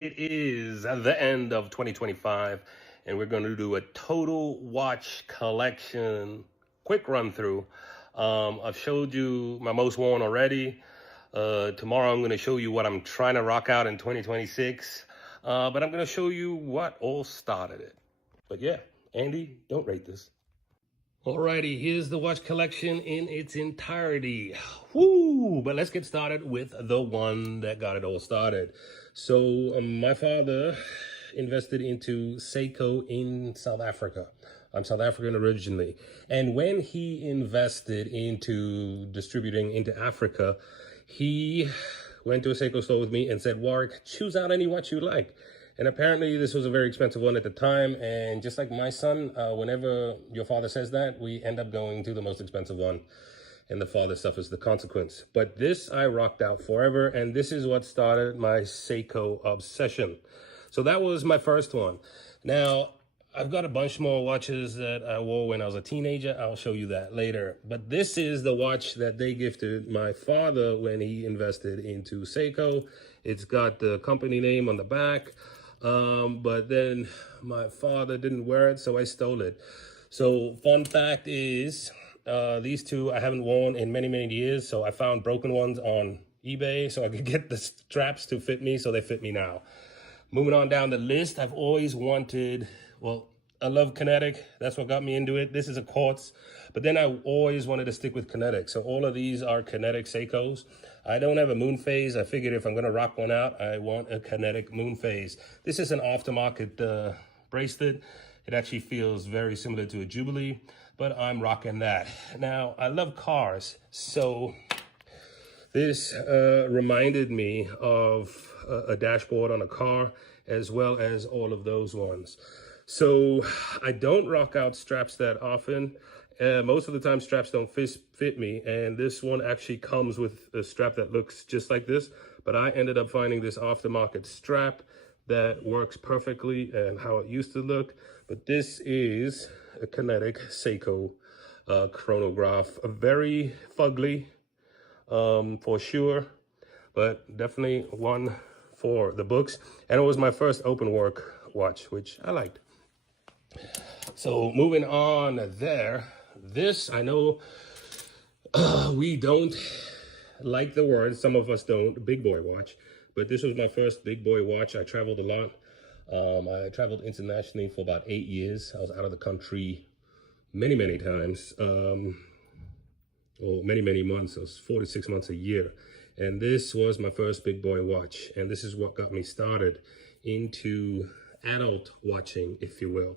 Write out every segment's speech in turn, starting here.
It is the end of 2025, and we're going to do a total watch collection quick run through. I've showed you my most worn already. Tomorrow I'm going to show you what I'm trying to rock out in 2026, but I'm going to show you what all started it. But yeah, Andy, don't rate this. Alrighty, here's the watch collection in its entirety. Woo! But let's get started with the one that got it all started. So, my father invested into Seiko in South Africa. I'm South African originally. And when he invested into distributing into Africa, he went to a Seiko store with me and said, Warwick, choose out any watch you like. And apparently this was a very expensive one at the time. And just like my son, whenever your father says that, we end up going to the most expensive one. And the father suffers the consequence. But this I rocked out forever. And this is what started my Seiko obsession. So that was my first one. Now, I've got a bunch more watches that I wore when I was a teenager. I'll show you that later. But this is the watch that they gifted my father when he invested into Seiko. It's got the company name on the back. But then my father didn't wear it, so I stole it. So fun fact is, these two I haven't worn in many, many years. So I found broken ones on eBay so I could get the straps to fit me. So they fit me now. Moving on down the list, I've always wanted, well, I love kinetic. That's what got me into it. This is a quartz, but then I always wanted to stick with kinetic. So all of these are kinetic Seikos. I don't have a moon phase. I figured if I'm going to rock one out, I want a kinetic moon phase. This is an aftermarket bracelet. It actually feels very similar to a Jubilee, but I'm rocking that. Now, I love cars, so this reminded me of a dashboard on a car, as well as all of those ones. So I don't rock out straps that often. Most of the time straps don't fit me, and this one actually comes with a strap that looks just like this, but I ended up finding this aftermarket strap that works perfectly and how it used to look. But this is a kinetic Seiko chronograph, a very fugly, for sure, but definitely one for the books. And it was my first open work watch, which I liked. So moving on there, this, I know we don't like the word, some of us don't, big boy watch, but this was my first big boy watch. I traveled a lot. I traveled internationally for about 8 years. I was out of the country many, many times. Or many months. It was 46 months a year. And this was my first big boy watch. And this is what got me started into adult watching, if you will.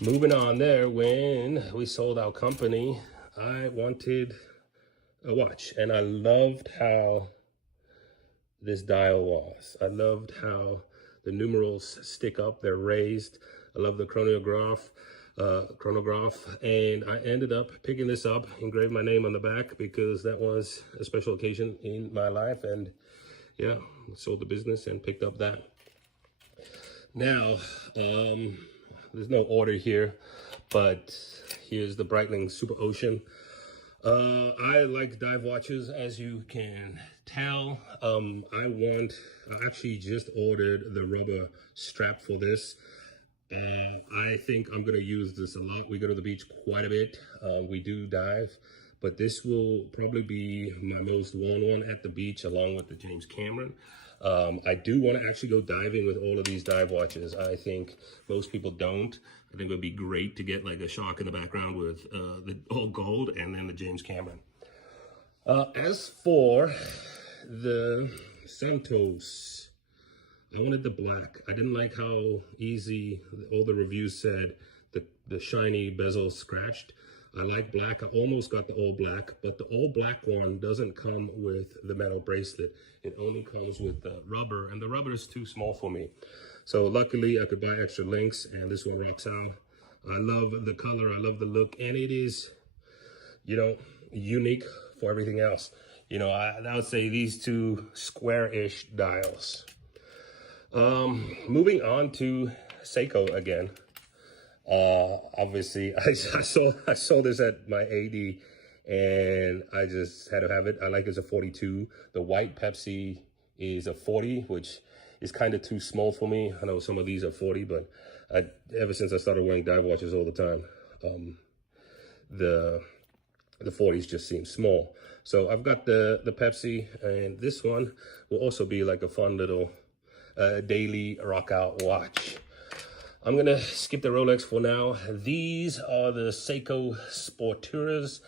Moving on there, when we sold our company, I wanted a watch. And I loved how this dial was. I loved how the numerals stick up, they're raised. I love the chronograph, and I ended up picking this up, engraved my name on the back because that was a special occasion in my life, and yeah, sold the business and picked up that. Now, there's no order here, but here's the Breitling Super Ocean. I like dive watches, as you can tell. I actually just ordered the rubber strap for this. I think I'm going to use this a lot. We go to the beach quite a bit. We do dive, but this will probably be my most worn one at the beach, along with the James Cameron. I do want to actually go diving with all of these dive watches. I think most people don't. I think it would be great to get like a shark in the background with the all gold and then the James Cameron. As for the Santos, I wanted the black. I didn't like how easy all the reviews said the shiny bezel scratched. I like black. I almost got the all black, but the all black one doesn't come with the metal bracelet. It only comes with the rubber, and the rubber is too small for me. So luckily I could buy extra links, and this one rocks out. I love the color, I love the look, and it is, you know, unique for everything else. You know, I would say these two square-ish dials. Moving on to Seiko again. Obviously I saw this at my AD and I just had to have it. I like it's a 42. The white Pepsi is a 40, which is kind of too small for me. I know some of these are 40, but ever since I started wearing dive watches all the time, the 40s just seem small. So I've got the Pepsi, and this one will also be like a fun little daily rock out watch. I'm gonna skip the Rolex for now. These are the Seiko Sporturas.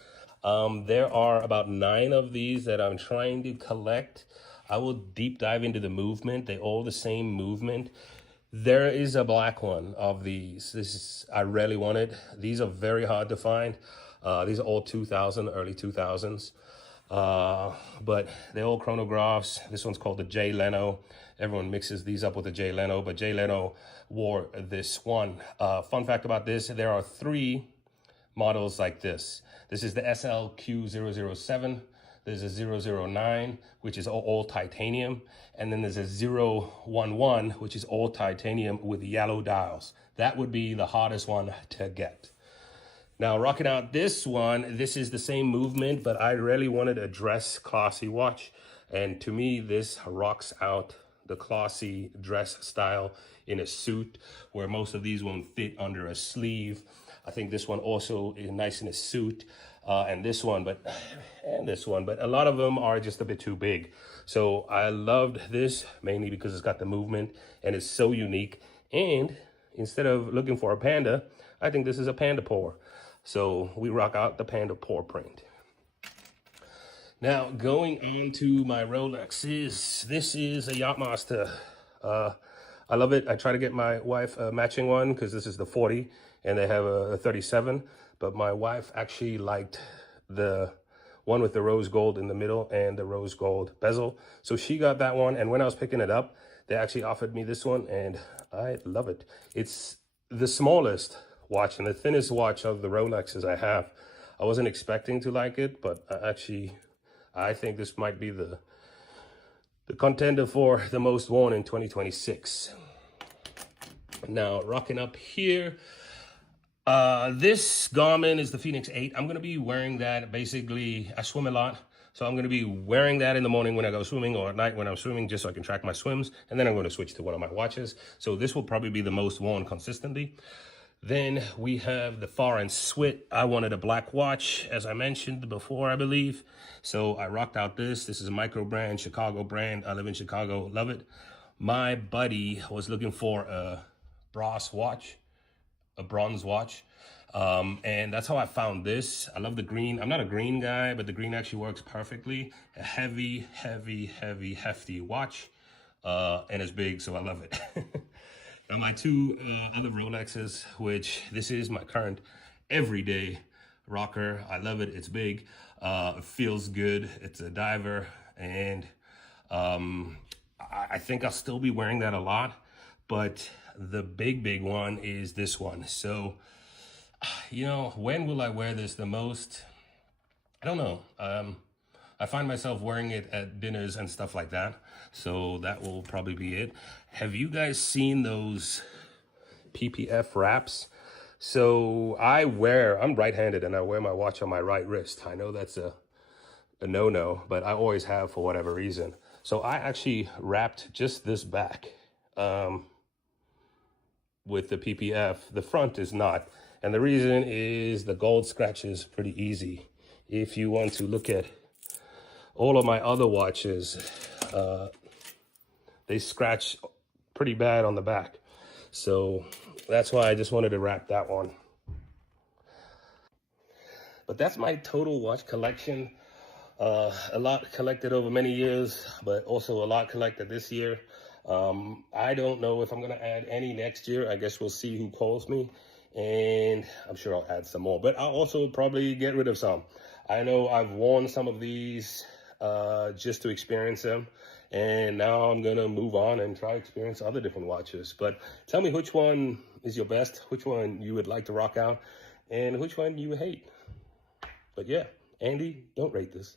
There are about 9 of these that I'm trying to collect. I will deep dive into the movement. They're all the same movement. There is a black one of these. I rarely want it. These are very hard to find. These are all 2000, early 2000s. But they're all chronographs. This one's called the Jay Leno. Everyone mixes these up with the Jay Leno, but Jay Leno wore this one. Fun fact about this, there are 3 models like this. This is the SLQ007. There's a 009, which is all titanium. And then there's a 011, which is all titanium with yellow dials. That would be the hardest one to get. Now, rocking out this one, this is the same movement, but I really wanted a dress classy watch. And to me, this rocks out the classy dress style in a suit, where most of these won't fit under a sleeve. I think this one also is nice in a suit, and this one, but a lot of them are just a bit too big. So I loved this mainly because it's got the movement and it's so unique. And instead of looking for a panda, I think this is a panda paw. So we rock out the panda paw print. Now, going into my Rolexes, this is a Yachtmaster. I love it. I try to get my wife a matching one because this is the 40 and they have a 37. But my wife actually liked the one with the rose gold in the middle and the rose gold bezel. So she got that one. And when I was picking it up, they actually offered me this one and I love it. It's the smallest watch and the thinnest watch of the Rolexes I have. I wasn't expecting to like it, but I think this might be the contender for the most worn in 2026. Now, rocking up here, this Garmin is the Phoenix 8. I'm going to be wearing that. Basically, I swim a lot, so I'm going to be wearing that in the morning when I go swimming or at night when I'm swimming, just so I can track my swims. And then I'm going to switch to one of my watches. So this will probably be the most worn consistently. Then we have the Far and Swit. I wanted a black watch, as I mentioned before, I believe. So I rocked out this. This is a micro brand, Chicago brand. I live in Chicago, love it. My buddy was looking for a bronze watch, and that's how I found this. I love the green. I'm not a green guy, but the green actually works perfectly. A heavy, heavy, heavy, hefty watch, and it's big, so I love it. Now my 2 other Rolexes, which this is my current everyday rocker. I love it. It's big. It feels good. It's a diver, and I think I'll still be wearing that a lot. But the big one is this one. So, you know, when will I wear this the most? I don't know. I find myself wearing it at dinners and stuff like that. So that will probably be it. Have you guys seen those PPF wraps? So I'm right-handed and I wear my watch on my right wrist. I know that's a no-no, but I always have for whatever reason. So I actually wrapped just this back with the PPF. The front is not. And the reason is the gold scratch is pretty easy. If you want to look at all of my other watches, they scratch pretty bad on the back. So that's why I just wanted to wrap that one. But that's my total watch collection. A lot collected over many years, but also a lot collected this year. I don't know if I'm gonna add any next year. I guess we'll see who calls me, and I'm sure I'll add some more, but I'll also probably get rid of some. I know I've worn some of these just to experience them, and now I'm gonna move on and try to experience other different watches. But tell me which one is your best, which one you would like to rock out, and which one you hate. But yeah, Andy, don't rate this.